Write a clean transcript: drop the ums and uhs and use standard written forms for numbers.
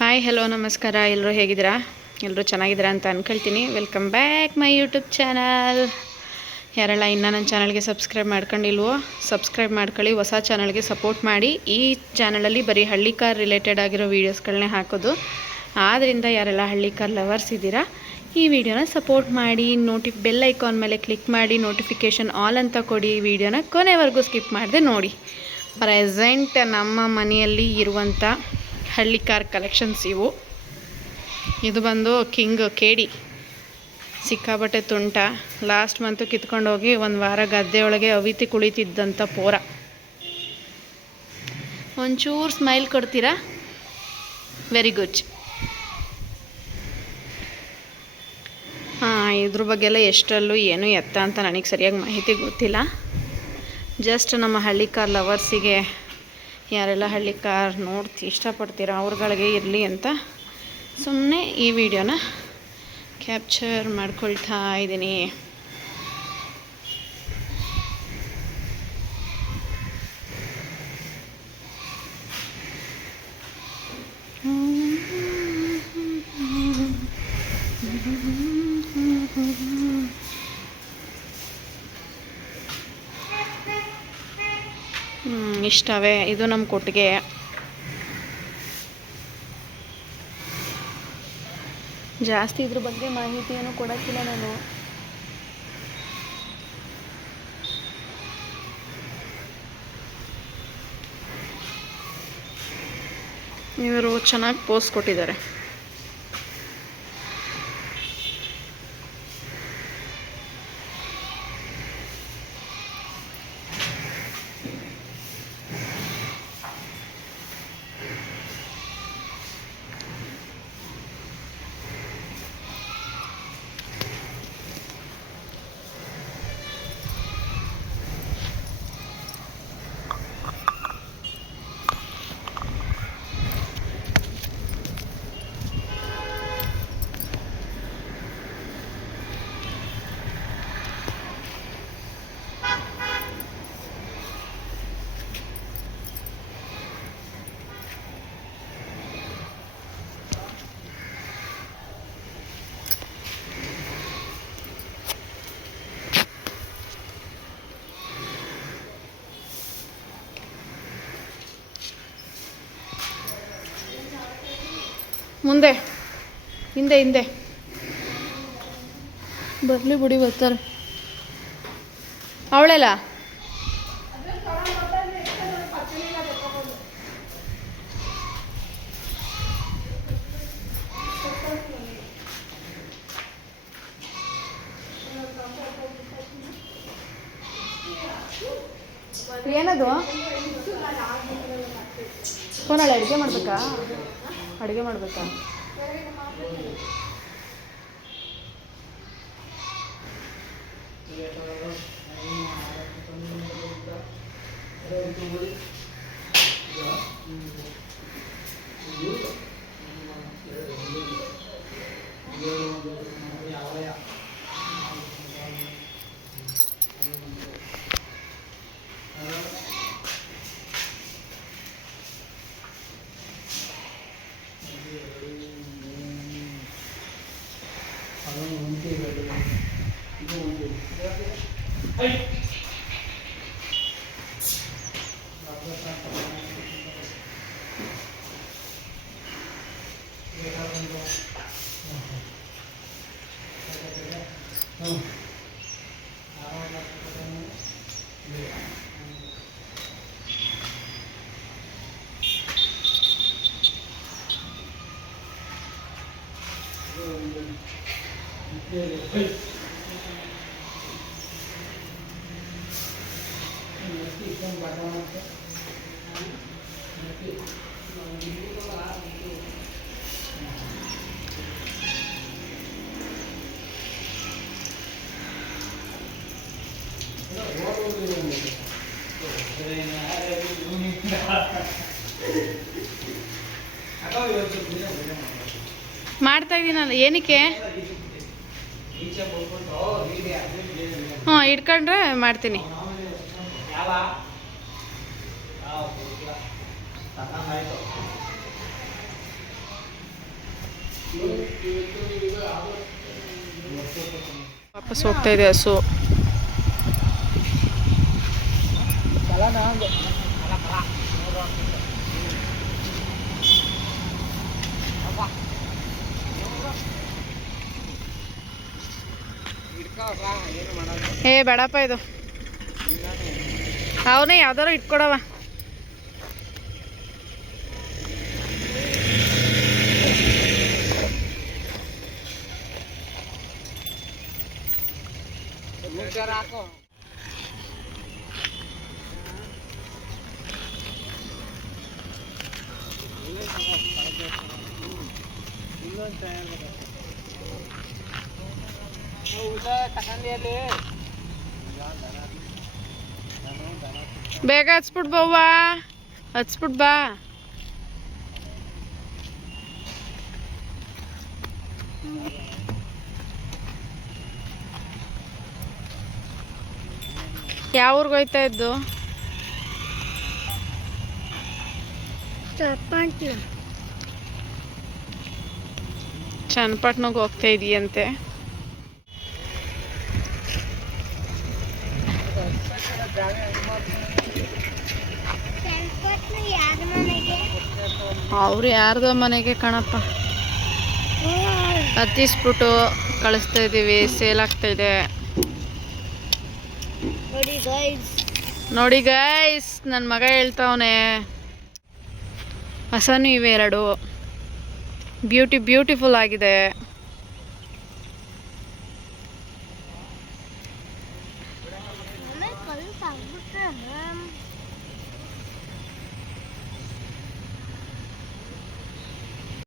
Hi hello ನಮಸ್ಕಾರ. ಎಲ್ಲರೂ ಹೇಗಿದ್ದೀರಾ? ಎಲ್ಲರೂ ಚೆನ್ನಾಗಿದ್ದೀರಾ ಅಂತ ಅಂದ್ಕೊಳ್ತೀನಿ. Welcome back my YouTube channel. ಯಾರೆಲ್ಲ ಇನ್ನೂ ನನ್ನ ಚಾನಲ್ಗೆ ಸಬ್ಸ್ಕ್ರೈಬ್ ಮಾಡ್ಕೊಂಡಿಲ್ವೋ ಸಬ್ಸ್ಕ್ರೈಬ್ ಮಾಡ್ಕೊಳ್ಳಿ. ಹೊಸ ಚಾನಲ್ಗೆ ಸಪೋರ್ಟ್ ಮಾಡಿ. ಈ ಚಾನಲಲ್ಲಿ ಬರೀ ಹಳ್ಳಿ ಕಾರ್ ರಿಲೇಟೆಡ್ ಆಗಿರೋ ವೀಡಿಯೋಸ್ಗಳನ್ನೇ ಹಾಕೋದು. ಆದ್ದರಿಂದ ಯಾರೆಲ್ಲ ಹಳ್ಳಿ ಕಾರ್ ಲವರ್ಸ್ ಇದ್ದೀರಾ ಈ ವಿಡಿಯೋನ ಸಪೋರ್ಟ್ ಮಾಡಿ. ಬೆಲ್ ಐಕಾನ್ ಮೇಲೆ ಕ್ಲಿಕ್ ಮಾಡಿ ನೋಟಿಫಿಕೇಷನ್ ಆಲ್ ಅಂತ ಕೊಡಿ. ಈ ವಿಡಿಯೋನ ಕೊನೆವರೆಗೂ ಸ್ಕಿಪ್ ಮಾಡದೆ ನೋಡಿ. ಪ್ರೆಸೆಂಟ್ ನಮ್ಮ ಮನೆಯಲ್ಲಿ ಇರುವಂಥ ಹಳ್ಳಿ ಕಾರ್ ಕಲೆಕ್ಷನ್ಸ್ ಇದು ಬಂದು ಕಿಂಗ್ KD. ಸಿಕ್ಕಾಬಟ್ಟೆ ತುಂಟ. ಲಾಸ್ಟ್ ಮಂತು ಕಿತ್ಕೊಂಡೋಗಿ ಒಂದು ವಾರ ಗದ್ದೆಯೊಳಗೆ ಅವಿತಿ ಕುಳಿತಿದ್ದಂಥ ಪೋರ. ಒಂಚೂರು ಸ್ಮೈಲ್ ಕೊಡ್ತೀರಾ? Very good. ಇದ್ರ ಬಗ್ಗೆಲ್ಲ ಎಷ್ಟರಲ್ಲೂ ಏನು ಎತ್ತ ಅಂತ ನನಗೆ ಸರಿಯಾಗಿ ಮಾಹಿತಿ ಗೊತ್ತಿಲ್ಲ. ಜಸ್ಟ್ ನಮ್ಮ ಹಳ್ಳಿ ಕಾರ್ ಲವರ್ಸಿಗೆ ಯಾರೆಲ್ಲ ಹಳ್ಳಿ ಕಾರ್ ಇಷ್ಟಪಡ್ತೀರಾ ಅವ್ರುಗಳಿಗೆ ಇರಲಿ ಅಂತ ಸುಮ್ಮನೆ ಈ ವಿಡಿಯೋನ ಕ್ಯಾಪ್ಚರ್ ಮಾಡ್ಕೊಳ್ತಾ ಇದ್ದೀನಿ. ಇಷ್ಟವೇ. ಇದು ನಮ್ಮ ಕೊಟ್ಟಿಗೆ. ಜಾಸ್ತಿ ಇದ್ರ ಬಗ್ಗೆ ಮಾಹಿತಿಯನ್ನು ಕೊಡೋಕ್ಕಿಲ್ಲ ನಾನು. ಇವರು ಚೆನ್ನಾಗಿ ಪೋಸ್ ಕೊಟ್ಟಿದ್ದಾರೆ. ಮುಂದೆ ಹಿಂದೆ ಬರಲಿ ಬಿಡಿ, ಬರ್ತಾರೆ. ಅವಳೆಲ್ಲ ಏನದು ಫೋನಲ್ಲಿ ಅಡುಗೆ ಮಾಡಬೇಕಾ? ಮಾಡ್ತಾ ಇದ್ದೀನಲ್ಲ. ಏನಕ್ಕೆ? ಇಟ್ಕೊಂಡ್ರೆ ಮಾಡ್ತೀನಿ. ವಾಪಸ್ ಹೋಗ್ತಾ ಇದೆ ಹಸು. ಏ ಬೇಡಪ್ಪ, ಇದು ಅವನೇ ಯಾವ್ದಾರು ಇಟ್ಕೊಡವ. ಬೇಗ ಹಚ್ಬಿಟ್ ಬವ್ವ, ಹಚ್ಬಿಟ್ ಬಾ. ಯಾವ ಊರಿಗೆ ಹೋಯ್ತಾ ಇದ್ದು? ಚನ್ನಪಟ್ಟಣಕ್ಕೆ ಹೋಗ್ತಾ ಇದೀಯಂತೆ. ಅವ್ರು ಯಾರ್ದೋ ಮನೆಗೆ ಕಣಪ್ಪ. ಹತ್ತಿಸ್ಬಿಟ್ಟು ಕಳಿಸ್ತಾ ಇದ್ದೀವಿ, ಸೇಲ್ ಆಗ್ತಾ ಇದೆ. ನೋಡಿ ಗೈಸ್, ನನ್ನ ಮಗ ಹೇಳ್ತಾವನೆ ಹಸನು ಇವೆ ಎರಡು. ಬ್ಯೂಟಿಫುಲ್ ಆಗಿದೆ.